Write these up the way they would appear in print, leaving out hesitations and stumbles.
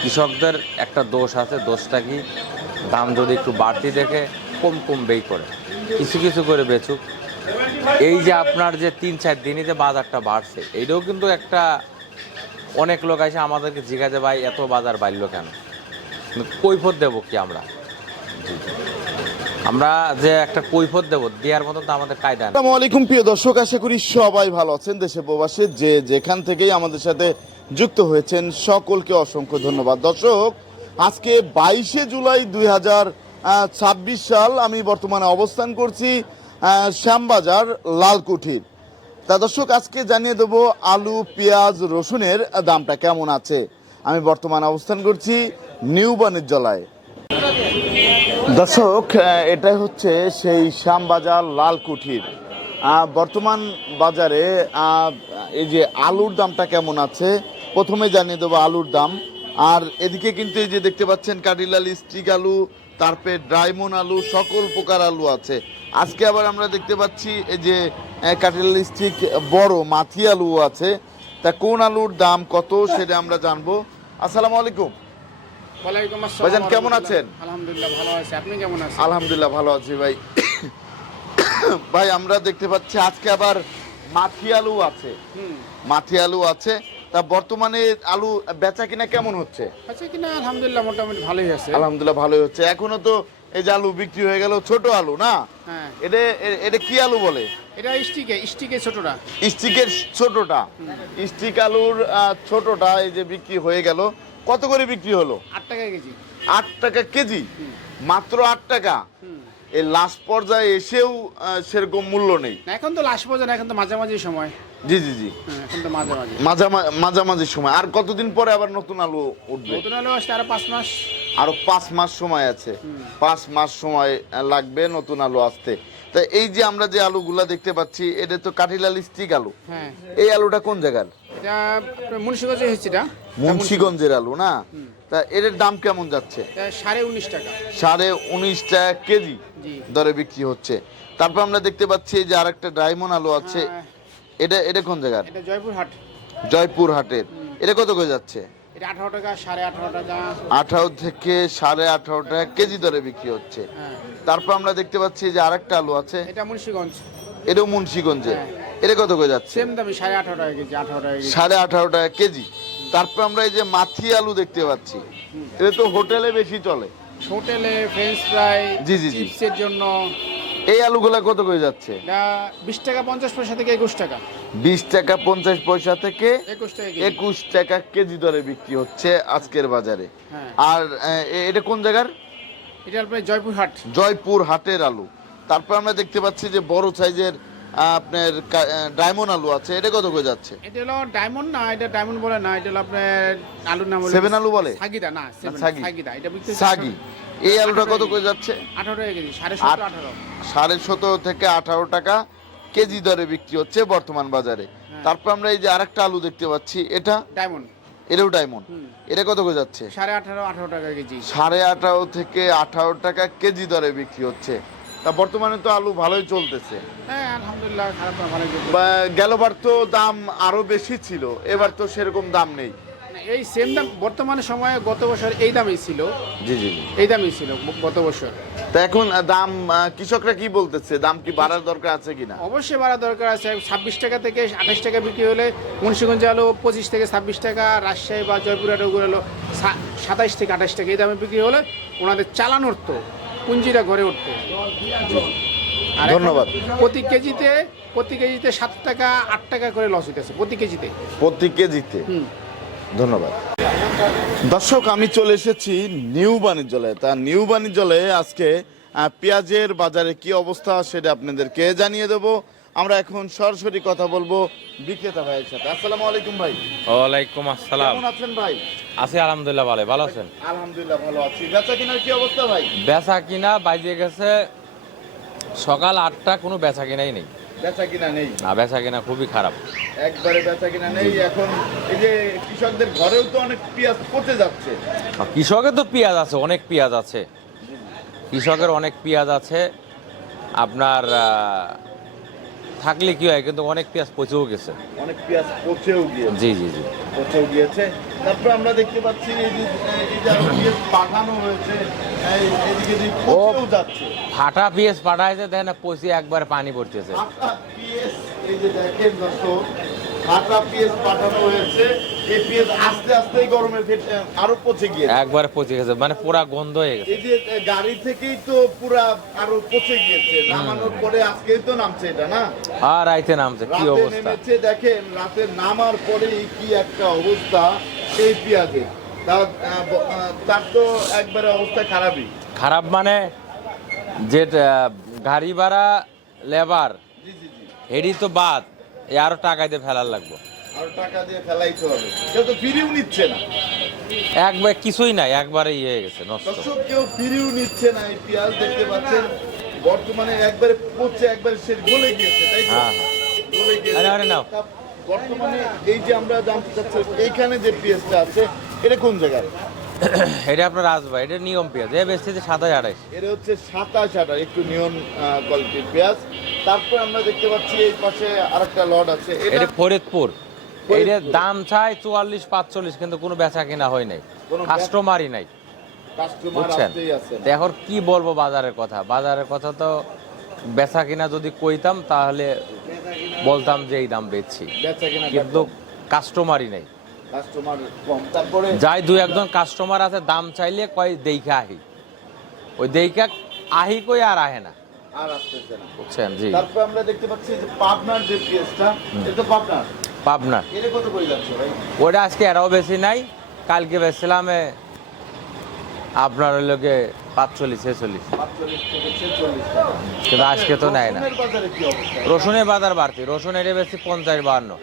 কৃষকদের একটা দোষ আছে, দোষটা কি, দাম যদি একটু বাড়তি দেখে কম বেই করে কিছু কিছু করে বেচুক। এই যে আপনার যে 3-4 দিনই যে বাজারটা বাড়ছে, এইটাও কিন্তু একটা, অনেক লোক এসে আমাদেরকে জিজ্ঞাসা, ভাই এত বাজার বাড়লো কেন, কৈফত দেবো কি আমরা? আমরা যে একটা কৈফত দেবো, দেওয়ার মতো তো আমাদের কায়দা নেই। আসসালামু আলাইকুম প্রিয় দর্শক, আশা করি সবাই ভালো আছেন। দেশে প্রবাসে যে যেখান থেকেই আমাদের সাথে যুক্ত হয়েছেন সকলকে অসংখ্য ধন্যবাদ। দর্শক, আজকে 22শে জুলাই 2026 সাল। আমি বর্তমানে অবস্থান করছি শ্যামবাজার লালকুঠির। তা দর্শক, আজকে জানিয়ে দেবো আলু, পেঁয়াজ, রসুনের দামটা কেমন আছে। আমি বর্তমানে অবস্থান করছি নিউ বাণিজ্যালয়ে। দর্শক, এটাই হচ্ছে সেই শ্যামবাজার লালকুঠির বর্তমান বাজারে এই যে আলুর দামটা কেমন আছে প্রথমে জানিয়ে দেবো আলুর দাম। আর এদিকে কিন্তু এই যে দেখতে পাচ্ছেন কাঠিলাল স্টিক আলু, তারপরে ডায়মন্ড আলু, সকল প্রকার আলু আছে। আজকে আবার আমরা দেখতে পাচ্ছি এই যে কাঠিলাল স্টিক বড় মাথি আলু আছে। তা কোন আলুর দাম কত সেটা আমরা জানবো। আসসালামু আলাইকুম। ওয়ালাইকুম আসসালাম। ভাইজান কেমন আছেন? আলহামদুলিল্লাহ ভালো আছি, আপনি কেমন আছেন? আলহামদুলিল্লাহ ভালো আছি ভাই। ভাই আমরা দেখতে পাচ্ছি আজকে আবার মাথি আলু আছে। মাথি আলু আছে। তা বর্তমানে আলু বেচা কিনা কেমন হচ্ছে? আচ্ছা কিনা আলহামদুলিল্লাহ মোটামুটি ভালোই আছে। আলহামদুলিল্লাহ ভালোই হচ্ছে। এখনো তো এই যে আলু বিক্রি হয়ে গেল, ছোট আলু না? হ্যাঁ, এটা এটা কি আলু বলে? এটা স্টিকে ছোটটা। স্টিকের ছোটটা, স্টিক আলুর ছোটটা এই যে বিক্রি হয়ে গেল। কত করে বিক্রি হলো? 8 টাকা কেজি। 8 টাকা কেজি? মাত্র 8 টাকা? এই লাস্ট পর্যায়ে এসেও সেরকম মূল্য নেই। না, এখন তো লাস্ট পর্যন্ত, এখন তো মাঝামাঝি সময়। জি জি জি, এখন তো মাঝামাঝি মাঝামাঝি সময়। আর কতদিন পরে আবার নতুন আলু উঠবে? নতুন আলু আসতে আরো 5 মাস। আরো 5 মাস সময় আছে। 5 মাস সময় লাগবে নতুন আলু আসতে। তা এই যে আমরা যে আলুগুলা দেখতে পাচ্ছি, এটা তো কাঠিলাল স্টিক আলু। হ্যাঁ, এই আলুটা কোন জায়গার? এটা মুন্সিগঞ্জে হচ্ছে। এটা মুন্সিগঞ্জের আলু না? তা এর দাম কেমন যাচ্ছে? 19.5 টাকা। 19.5 টাকা কেজি জি। দরে বিক্রি হচ্ছে। তারপর আমরা দেখতে পাচ্ছি যে আরেকটা ডায়মন্ড আলু আছে। এটা কোন জায়গার? এটা জয়পুরহাট। জয়পুরহাটের। এটা কত করে যাচ্ছে? এটা 18 টাকা, 18.5 টাকা। 18 থেকে 18.5 টাকা কেজি দরে বিক্রি হচ্ছে। হ্যাঁ। তারপর আমরা দেখতে পাচ্ছি যে আরেকটা আলু আছে। এটা মুন্সিগঞ্জ। এটাও মুন্সিগঞ্জে। হ্যাঁ। এটা কত করে যাচ্ছে? সেম দামই, 18.5 টাকা কেজি। 18 টাকা কেজি। 18.5 টাকা কেজি। তারপর আমরা এই যে মাথি আলু দেখতে পাচ্ছি। এটা তো হোটেলে বেশি চলে। হোটেলে ফ্রেঞ্চ ফ্রাই, জি, জি, জি। চিপসের জন্য। এই আলুগুলা কত করে যাচ্ছে? এটা 20 টাকা 50 পয়সা থেকে 21 টাকা। 20 টাকা 50 পয়সা থেকে 21 টাকা কেজি। 21 টাকা কেজি দরে বিক্রি হচ্ছে আজকের বাজারে। হ্যাঁ। আর এটা কোন জায়গার? এটা আপনার জয়পুরহাট। জয়পুর হাটের আলু। তারপর আমরা দেখতে পাচ্ছি যে বড় সাইজের আপনার ডায়মন্ড আলু আছে। এটা কত করে যাচ্ছে? এটা হলো ডায়মন্ড না, এটা ডায়মন্ড বলে না, এটা হলো আপনার আলুর নাম হলো সেভেন আলু বলে? সাগিদা না, সাগি। সাগিদা। এটা বিক্রি হচ্ছে সাগি। এই আলুটা কত করে যাচ্ছে? 18 টাকা কেজি। 17.5 18। 17.5 থেকে 18 টাকা কেজি দরে বিক্রি হচ্ছে বর্তমান বাজারে। তারপর আমরা এই যে আরেকটা আলু দেখতে পাচ্ছি, এটা ডায়মন্ড। এটাও ডায়মন্ড। এটা কত করে যাচ্ছে? 18.5 18 টাকা কেজি। 18.5 থেকে 18 টাকা কেজি দরে বিক্রি হচ্ছে। তা বর্তমানে তো আলু ভালোই চলতেছে। হ্যাঁ আলহামদুলিল্লাহ, খারাপ না, ভালোই চলছে। গেলবার তো দাম আরো বেশি ছিল, এবার তো সেরকম দাম নেই। এই সেম দাম বর্তমানে সময়ে গত বছর এই দামই ছিল। জি জি। এই দামই ছিল গত বছর। তা এখন দাম কৃষকরা কি বলতেছে, দাম কি বাড়ার দরকার আছে কিনা? অবশ্যই বাড়া দরকার আছে। 26 টাকা থেকে 28 টাকা বিক্রি হলে মুন্সিগঞ্জে আলু 25 থেকে 26 টাকা, রাজশাহী বা জয়পুরহাটে ওগুলো হলো 27 থেকে 28 টাকা। এই দামে বিক্রি হলে ওনাদের চালান উঠতো, পুঁজিটা ঘরে উঠতো। আর ধন্যবাদ। প্রতি কেজিতে 7 টাকা 8 টাকা করে লস হইতেছে প্রতি কেজিতে। প্রতি কেজিতে। ধন্যবাদ। দর্শক, আমি চলে এসেছি নিউ বাণিজ্যালয়ে। তা নিউ বাণিজ্যালয়ে আজকে পেঁয়াজের বাজারে কি অবস্থা সেটা আপনাদেরকে জানিয়ে দেব। আমরা এখন সরাসরি কথা বলবো বিক্রেতা ভাইয়ের সাথে। আসসালামু আলাইকুম ভাই। ওয়ালাইকুম আসসালাম। কেমন আছেন ভাই? আছি আলহামদুলিল্লাহ, ভালো আছেন? আলহামদুলিল্লাহ ভালো আছি। বেচা কেনার কি অবস্থা ভাই? বেচা কিনা বাজে গেছে সকাল 8টা, কোনো বেচা কিনাই নেই। বেচা কিনা নেই? না, বেচা কিনা খুবই খারাপ। একবারে বেচা কিনা নেই। এখন এই যে কৃষকদের ঘরেও তো অনেক পেঁয়াজ পচে যাচ্ছে। কৃষকের তো পেঁয়াজ আছে, অনেক পেঁয়াজ আছে। কৃষকের অনেক পেঁয়াজ আছে। আপনার থাকলে কি হয়, কিন্তু অনেক পেঁয়াজ পচেও গেছে। অনেক পেঁয়াজ পচেও গিয়েছে। জি জি জি। পচেও গিয়েছে। তারপর আমরা দেখতে পাচ্ছি এই যে আরো পেঁয়াজ পাঠানো হয়েছে, এদিকে যে পচেও যাচ্ছে। ফাটা পেঁয়াজ পাঠাইছে, দেখেন না পচে একবার পানি পড়তেছে। ফাটা পেঁয়াজ, এই যে দেখেন দর্শক, ফাটা পেঁয়াজ পাঠানো হয়েছে। এই পেঁয়াজ আস্তে আস্তে গরমের আরো পচে গিয়েছে, একবার পচে গেছে, মানে পুরা গন্ধ হয়ে গেছে। এই যে গাড়ি থেকেই তো পুরা আরো পচে গিয়েছে, নামানোর পরে আজকেই তো নামছে এটা না, আর রাইতে নামছে, কি রাতে অবস্থা। নেমেছে। দেখেন রাতে নামার পরেই কি একটা অবস্থা এই পেঁয়াজে, তার তো একবারে অবস্থা খারাপই। খারাপ মানে যে গাড়ি ভাড়া লেবার জি জি জি, এডি তো বাদ, এ আরো টাকা দিয়ে ফেলার লাগবে। আর টাকা দিয়ে ফেলাইতে হবে, কেউ তো ফিরিও নিচ্ছে না। একবার কিছুই নাই, একবারে ইয়ে হয়ে গেছে, নষ্ট। দর্শক কেউ ফিরিও নিচ্ছে না। এই পেঁয়াজ দেখতে পাচ্ছেন বর্তমানে একবারে পচে একবারে সে গলে গিয়েছে, তাই তো? হ্যাঁ হ্যাঁ। গলে গিয়েছে। আরে আরে নাও। তা বর্তমানে এই যে আমরা জানতে চাচ্ছি এইখানে যে পেঁয়াজটা আছে এটা কোন জায়গায়? এটা আপনার রাজভাই, এটা নিয়ম পেঁয়াজ, এ বেশি 27-28। এটা হচ্ছে 27-28 একটু নিয়ন কোয়ালিটির পেঁয়াজ। তারপর আমরা দেখতে পাচ্ছি এই পাশে আরেকটা লট আছে, এটা ফরিদপুর। এটার দাম চাই 44-45, কিন্তু কোনো বেচা কিনা হয় নাই, কোনো কাস্টমারই নাই, কাস্টমার বুঝছেন? আসতেই আছে না। তো এখন কি বলবো বাজারের কথা, বাজারের কথা তো বেচা কিনা যদি কইতাম তাহলে বলতাম যে এই দাম বেচছি, বেচা কেনা কিন্তু কাস্টমারই নাই। কাস্টমার কম। তারপরে যাই দুই একজন কাস্টমার আছে, দাম চাইলে কয় দেইখা আহি, ওই দেইখা আহি কই আর আহে না, আর আসতেছে না, বুঝছেন? জি। তারপর আমরা দেখতে পাচ্ছি যে পাবনার যে পেঁয়াজটা, এটা তো পাবনার, পাবনা এটা কত করে যাচ্ছে ভাই? ওটা আজকে এরাও বেশি নাই, কালকে বেচছিলাম আপনার হইল গিয়ে 45-46, 45 থেকে 46 টাকা। কিন্তু আজকে তো নেয় না। রসুনের বাজারে কি অবস্থা? রসুনের বাজার বাড়তি, রসুন এটা বেশি 50-52।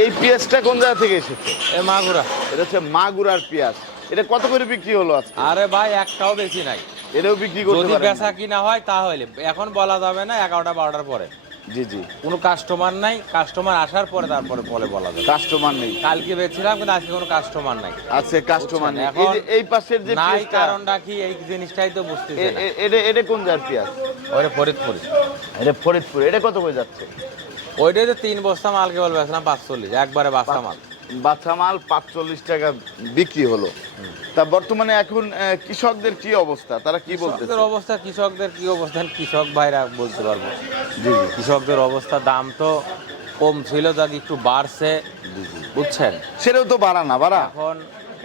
এই পেঁয়াজটা কোন জায়গা থেকে এসেছে? এ মাগুরা। এটা হচ্ছে মাগুরার পেঁয়াজ। এটা কত করে বিক্রি হলো আজকে? আরে ভাই একটাও বেশি নাই, এটাও বিক্রি করতে যদি পারেন বেচা কিনা হয় তাহলে, এখন বলা যাবে না, 11টা-12টার পরে। জি জি, কোনো কাস্টমার নাই, কাস্টমার আসার পরে তারপরে বলে বলা যাবে। কাস্টমার নেই। কালকে বেচছিলাম, কিন্তু আজকে কোনো কাস্টমার নাই। আচ্ছা, কাস্টমার নেই। এখন এই যে এই পাশের যে নাই, পেঁয়াজটা, কারণটা কি এই জিনিসটাই তো বুঝতেছি না। এটা কোন জায়গার পেঁয়াজ? ওরে ফরিদপুর। এটা ফরিদপুর। এটা কত করে যাচ্ছে? ওইটাই তো 3 বস্তা মাল কেবল বেচলাম 45, একবারে বাসা মাল। বাচ্চা মাল 45 টাকা বিক্রি হলো। তা বর্তমানে এখন কৃষকদের কি অবস্থা, তারা কি বলতেছে? কৃষকদের কি অবস্থা, কৃষক ভাইরা বলতে পারবো। জি জি, কৃষকদের অবস্থা, দাম তো কম ছিল, যাক একটু বাড়ছে, বুঝছেন? সেটাও তো বাড়া না, বাড়া। এখন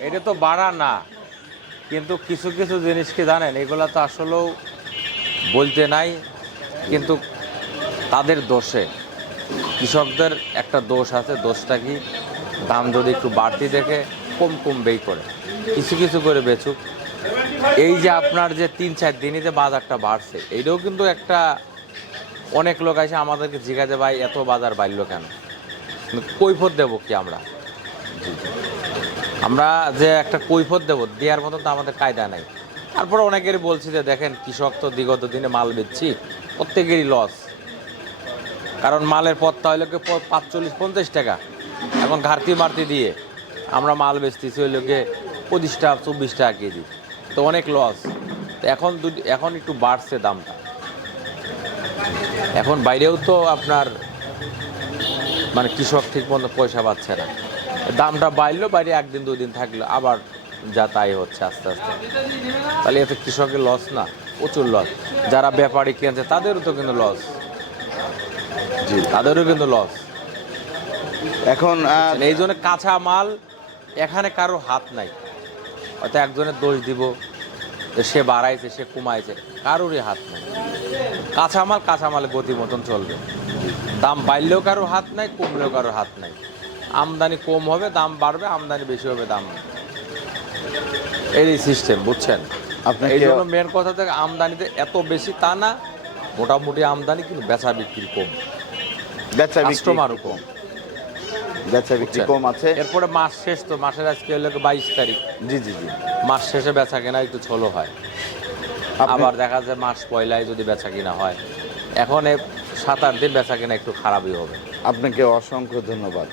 এটা তো বাড়া না, কিন্তু কিছু কিছু জিনিস কি জানেন, এগুলা তো আসলেও বলতে নাই, কিন্তু তাদের দোষে, কৃষকদের একটা দোষ আছে। দোষটা কি, দাম যদি একটু বাড়তি দেখে কম কম বেই করে, কিছু কিছু করে বেচুক। এই যে আপনার যে 3-4 দিনই যে বাজারটা বাড়ছে, এইটাও কিন্তু একটা, অনেক লোক এসে আমাদেরকে জিজ্ঞাসা, ভাই এত বাজার বাড়লো কেন? কৈফত দেবো কি আমরা? আমরা যে একটা কৈফত দেবো, দেওয়ার মতো তো আমাদের কায়দা নাই। তারপর অনেকেরই বলছি যে দেখেন, কৃষক তো বিগত দিনে মাল বেচছি, প্রত্যেকেরই লস, কারণ মালের পথটা হইলো 45-50 টাকা, এখন ঘাটতি মারতি দিয়ে আমরা মাল বেচতেছি হইলো 25 টাকা 24 টাকা কেজি, তো অনেক লস। তো এখন একটু বাড়ছে দামটা, এখন বাইরেও তো আপনার মানে কৃষক ঠিক মতো পয়সা পাচ্ছে না, দামটা বাড়লো, বাইরে 1-2 দিন থাকলো, আবার যা তাই হচ্ছে আস্তে আস্তে। তাহলে এতে কৃষকের লস না? প্রচুর লস। যারা ব্যাপারী কিনছে তাদেরও তো কিন্তু লস, জি তাদেরও কিন্তু লস। এখন এই জন্য কাঁচা মাল এখানে কারো হাত নাই, হয়তো একজনের দোষ দিব যে সে বাড়াইছে, সে কমাইছে, কারোরই হাত নাই। কাঁচা মালে গতি মতন চলবে, দাম বাড়লেও কারোর হাত নাই, কমলেও কারোর হাত নাই। আমদানি কম হবে, দাম বাড়বে, আমদানি বেশি হবে, দাম এই সিস্টেম, বুঝছেন? এই জন্য মেন কথা থেকে, আমদানিতে এত বেশি তা না, মোটামুটি আমদানি, কিন্তু বেচা বিক্রি কম, বেচা বিক্রি কাস্টমারও কম, বেচা বিক্রি কম আছে। এরপরে মাস শেষ, তো মাসের আজকে হলো 22 তারিখ। জি জি জি, মাস শেষে বেচা কেনা একটু ছোলো হয়, আবার দেখা যায় মাস পয়লায় যদি বেচা কিনা হয়। এখন 7-8 দিন বেচা কিনা একটু খারাপই হবে। আপনাকে অসংখ্য ধন্যবাদ।